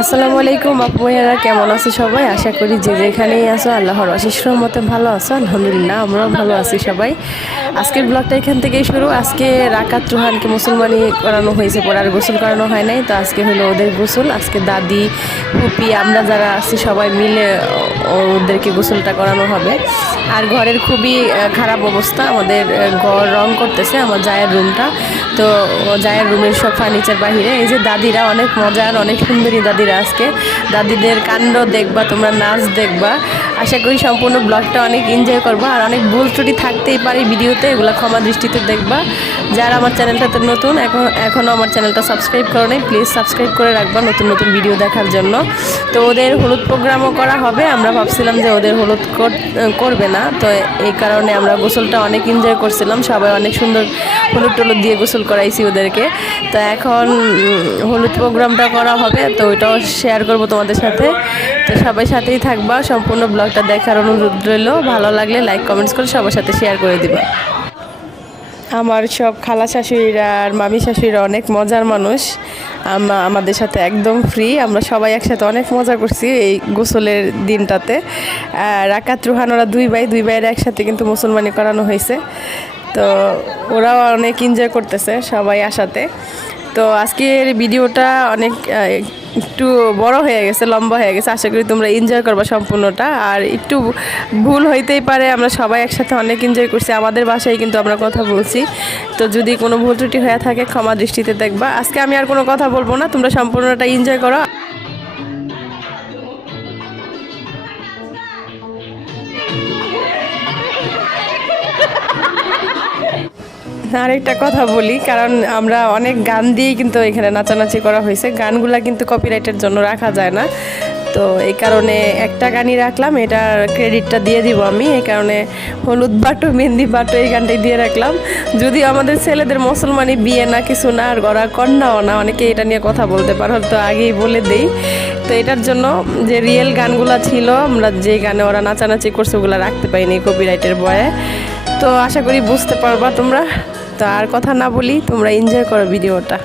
আসসালামু আলাইকুম আপু ভাইয়ারা, কেমন আছো সবাই? আশা করি যে যেখানেই আছো আল্লাহর অশেষ রহমতে ভালো আছো। আলহামদুলিল্লাহ আমরাও ভালো আছি সবাই। আজকের ব্লগটা এখান থেকেই শুরু। আজকে রাকাত রুহানকে মুসলমানি করানো হয়েছে, পড়ার গোসল করানো হয় নাই, তো আজকে হলো ওদের গোসল। আজকে দাদি ফুপি আমরা যারা আছি সবাই মিলে ওদেরকে গোসলটা করানো হবে। আর ঘরের খুবই খারাপ অবস্থা, আমাদের ঘর রং করতেছে আমার জায়ের রুমটা। তো জায়ের রুমের সব ফার্নিচার বাহিরে। এই যে দাদিরা অনেক মজার, অনেক সুন্দরী দাদিরা। আজকে দাদিদের কাণ্ড দেখবা, তোমরা নাচ দেখবা। আশা করি সম্পূর্ণ ব্লগটা অনেক এনজয় করবা। আর অনেক ভুল ত্রুটি থাকতেই পারে ভিডিওতে, এগুলো ক্ষমা দৃষ্টিতে দেখবা। যারা আমার চ্যানেলটাতে নতুন, এখনও আমার চ্যানেলটা সাবস্ক্রাইব করো নাই, প্লিজ সাবস্ক্রাইব করে রাখবা নতুন নতুন ভিডিও দেখার জন্য। তো ওদের হলুদ প্রোগ্রামও করা হবে। আমরা ভাবছিলাম যে ওদের হলুদ করবে না, তো এই কারণে আমরা গোসলটা অনেক এনজয় করছিলাম। সবাই অনেক সুন্দর হলুদ টলুদ দিয়ে গোসল করাইছি ওদেরকে। তো এখন হলুদ প্রোগ্রামটা করা হবে, তো ওইটাও শেয়ার করব তোমাদের সাথে। তো সবাই সাথেই থাকবা, সম্পূর্ণ ব্লগটা দেখার অনুরোধ রইল। ভালো লাগলে লাইক কমেন্টস করে সবার সাথে শেয়ার করে দিবা। আমার সব খালা শাশুড়িরা আর মামি শাশুড়িরা অনেক মজার মানুষ, আমাদের সাথে একদম ফ্রি। আমরা সবাই একসাথে অনেক মজা করছি এই গোসলের দিনটাতে। রাকাত রুহান ওরা দুই ভাইয়ের একসাথে কিন্তু মুসলমানি করানো হয়েছে, তো ওরাও অনেক এনজয় করতেছে সবাই আসাতে। তো আজকের ভিডিওটা অনেক একটু বড় হয়ে গেছে, লম্বা হয়ে গেছে। আশা করি তোমরা এনজয় করবা সম্পূর্ণটা। আর একটু ভুল হইতেই পারে, আমরা সবাই একসাথে অনেক এনজয় করছি। আমাদের বাসায় কিন্তু আমরা কথা বলছি, তো যদি কোনো ভুল ত্রুটি হয়ে থাকে ক্ষমা দৃষ্টিতে দেখবা। আজকে আমি আর কোনো কথা বলবো না, তোমরা সম্পূর্ণটা এনজয় করো। আরেকটা কথা বলি, কারণ আমরা অনেক গান দিয়েই কিন্তু এখানে নাচানাচি করা হয়েছে। গানগুলা কিন্তু কপিরাইটের জন্য রাখা যায় না, তো এই কারণে একটা গানই রাখলাম, এটার ক্রেডিটটা দিয়ে দিব আমি। এই কারণে হলুদ বাটো মেহেন্দি বাটো এই গানটাই দিয়ে রাখলাম। যদি আমাদের ছেলেদের মুসলমানি বিয়ে না কিছু না, আর গড়া কন্যাও না, অনেকে এটা নিয়ে কথা বলতে পারো, তো আগেই বলে দেই। তো এটার জন্য যে রিয়েল গানগুলা ছিল, আমরা যে গানে ওরা নাচানাচি করছে ওগুলো রাখতে পারিনি কপিরাইটের ভয়ে। তো আশা করি বুঝতে পারবা তোমরা। তো আর কথা না বলি, তোমরা এনজয় করো ভিডিওটা।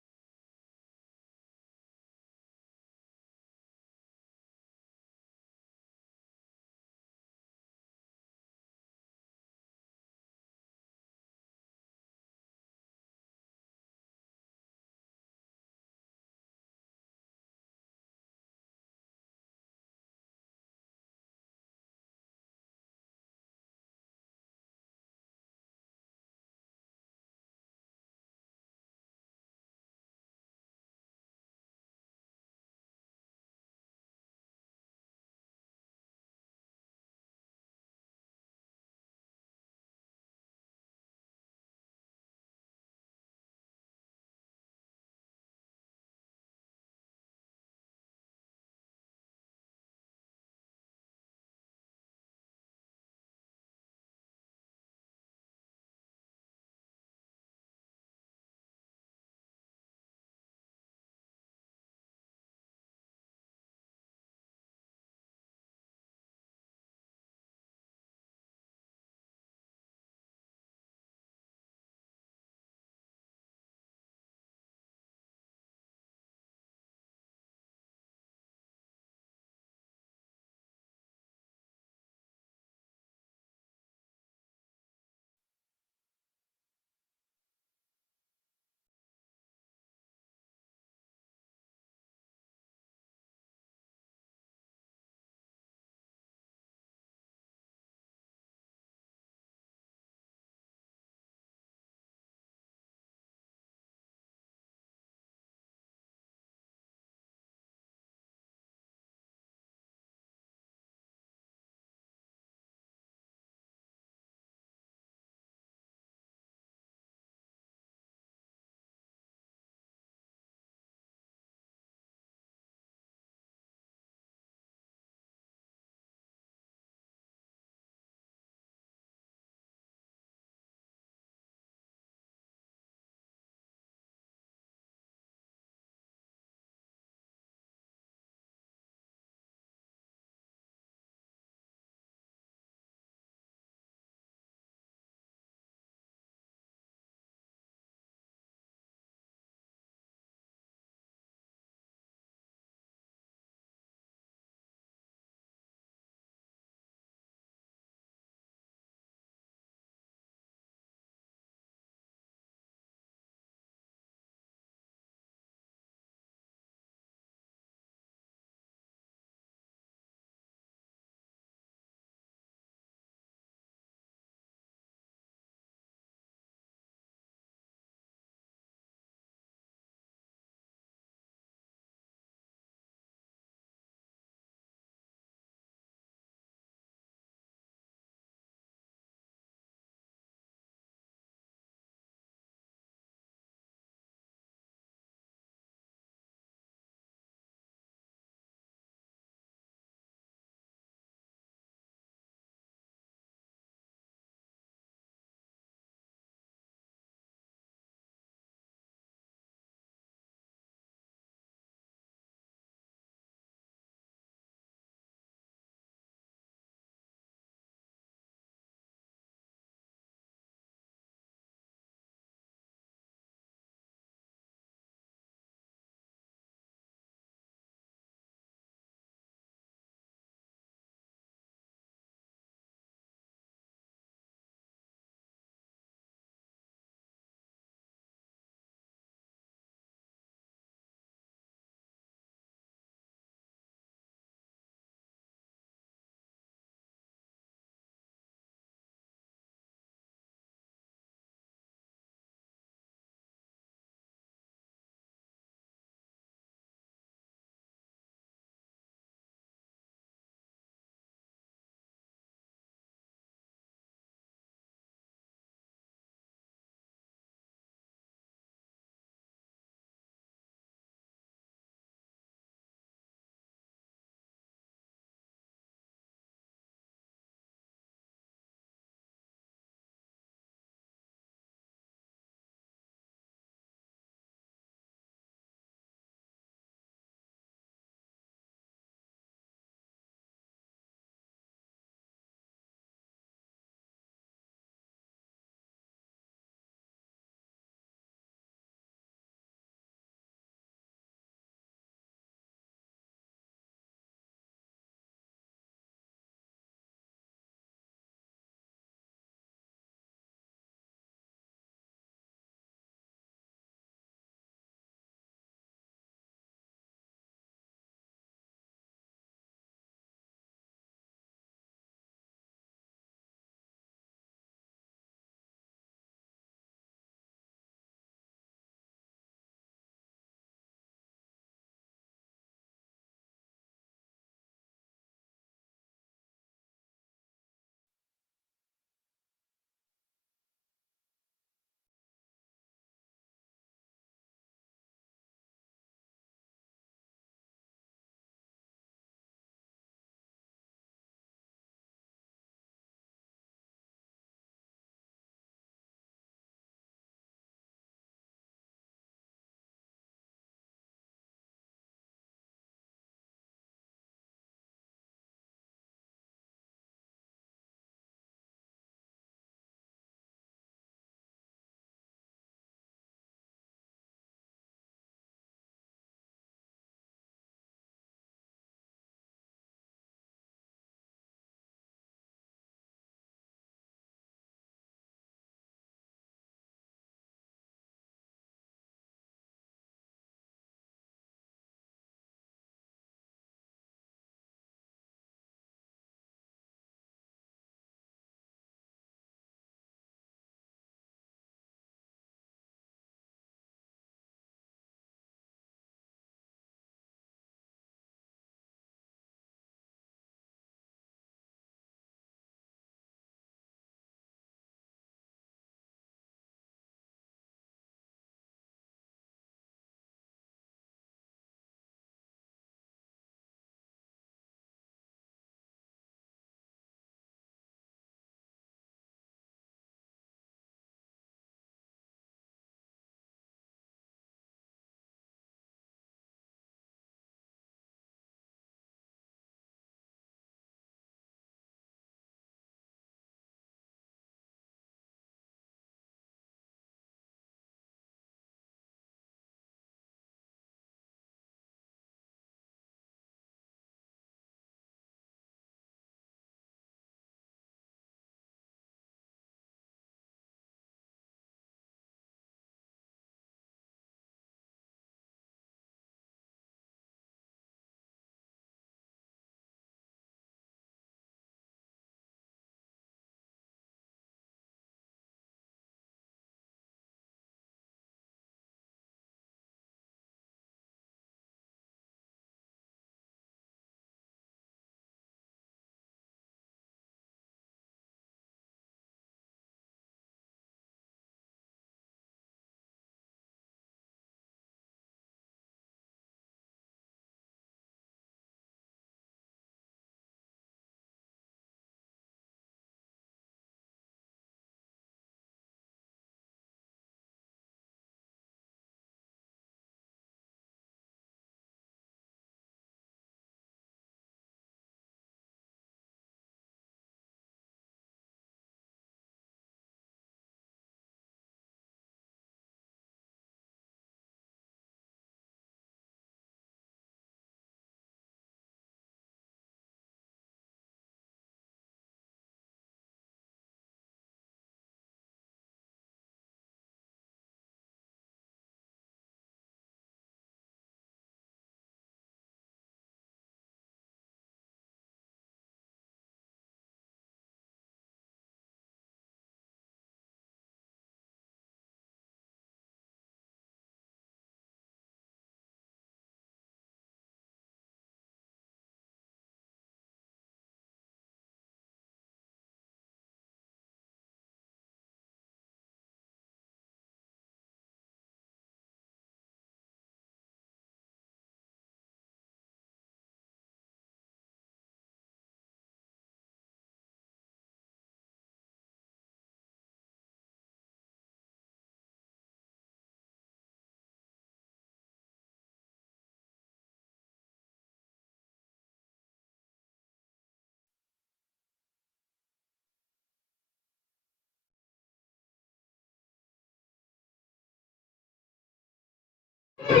Hold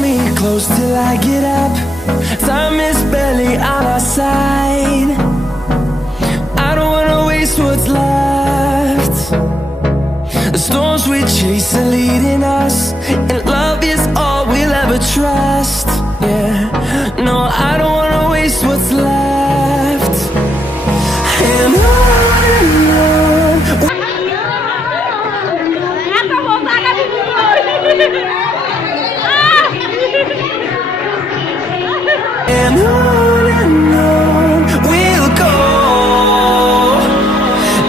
me close till I get up. Time is barely on our side. I don't wanna waste what's left. The storms we chase are leading us, and love is all we'll ever trust. Yeah, no, I don't wanna waste what's left. And on and on we'll go,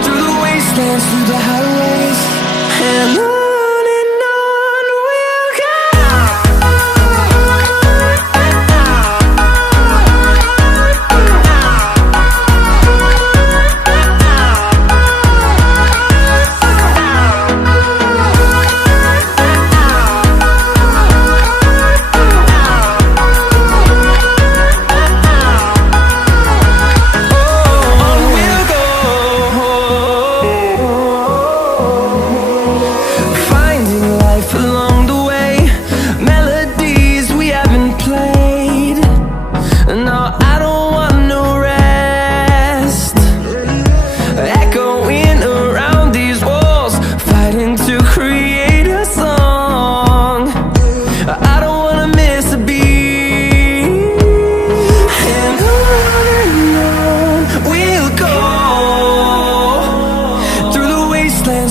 through the wastelands, through the highways, and on we'll go.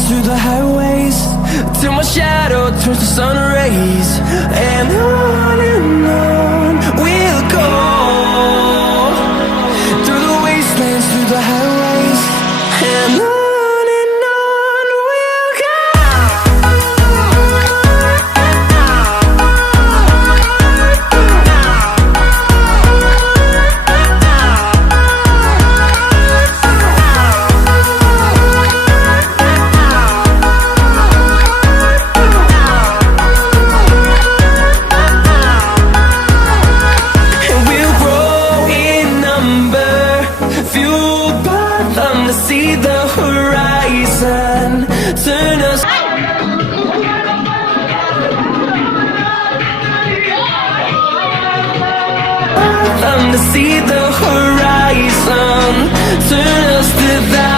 Through the highways, till my shadow turns to sun rays, and on we'll go, through the wastelands, through the highways, and on we'll go. See the horizon, turn us. To see the horizon, turn us to that.